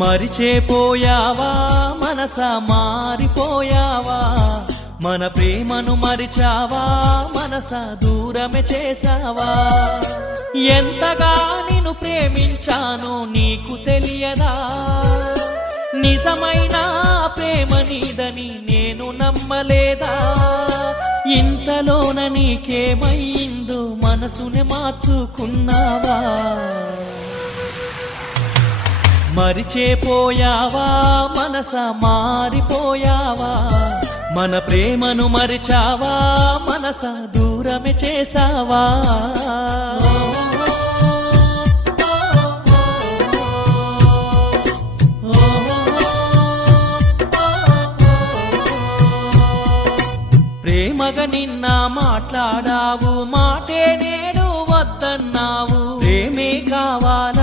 మరిచేపోయావా మనసా మారిపోయావా మన ప్రేమను మరిచావా మనసా దూరమే చేసావా ఎంతగా నిన్ను ప్రేమించానో నీకు తెలియదా నిజమైన ప్రేమ నీదని నేను నమ్మలేదా ఇంతలోన నీకేమైందో మనసునే మార్చుకున్నావా మరిచేపోయావా మనసా మారిపోయావా మన ప్రేమను మరిచావా మనసా దూరమే చేసావా ప్రేమగా నిన్న మాట్లాడావు మాటే నేడు వద్దన్నావు ప్రేమే కావాలి